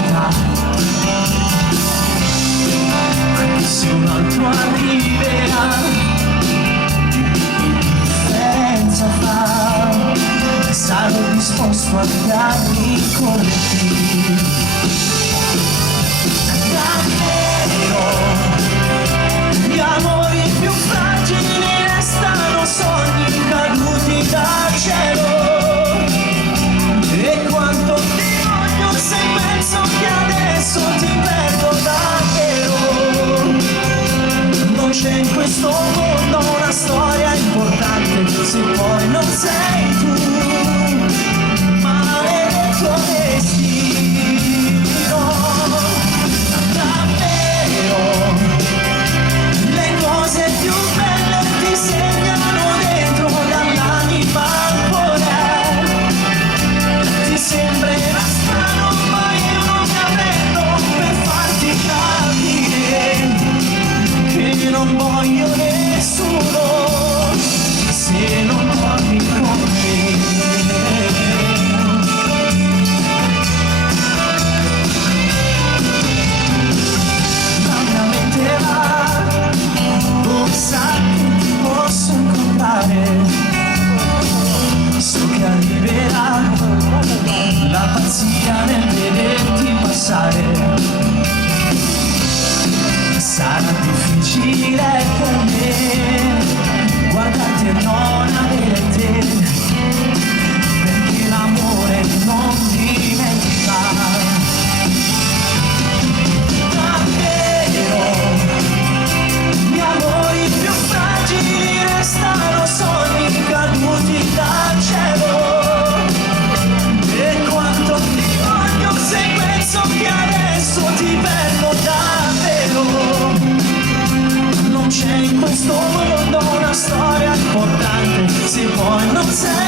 libertà. Se un altro arriverà, differenza fa, sarò disposto a darmi correttivi. Davvero, gli amori più fragili restano sogni caduti dal cielo. E quanto ti voglio se penso che adesso ti perdo davvero. Non c'è in questo mondo una storia importante se poi non sei tu. Maledetto destino, davvero, le cose più belle ti segnano dentro dall'anima ancora. Ti sembrerà strano ma io non ti arrendo per farti capire che non voglio nessuno se non torni con me. La mia mente va, dove sa che ti posso incontrare. So che arriverà la pazzia nel vederti passare. Sarà difficile per me guardarti e non avere te, perché l'amore non dimentica. Davvero, gli amori più fragili restano sogni caduti dal cielo. E quanto ti voglio se penso che adesso ti perdo davvero. Non c'è in questo mondo una storia importante se poi non sei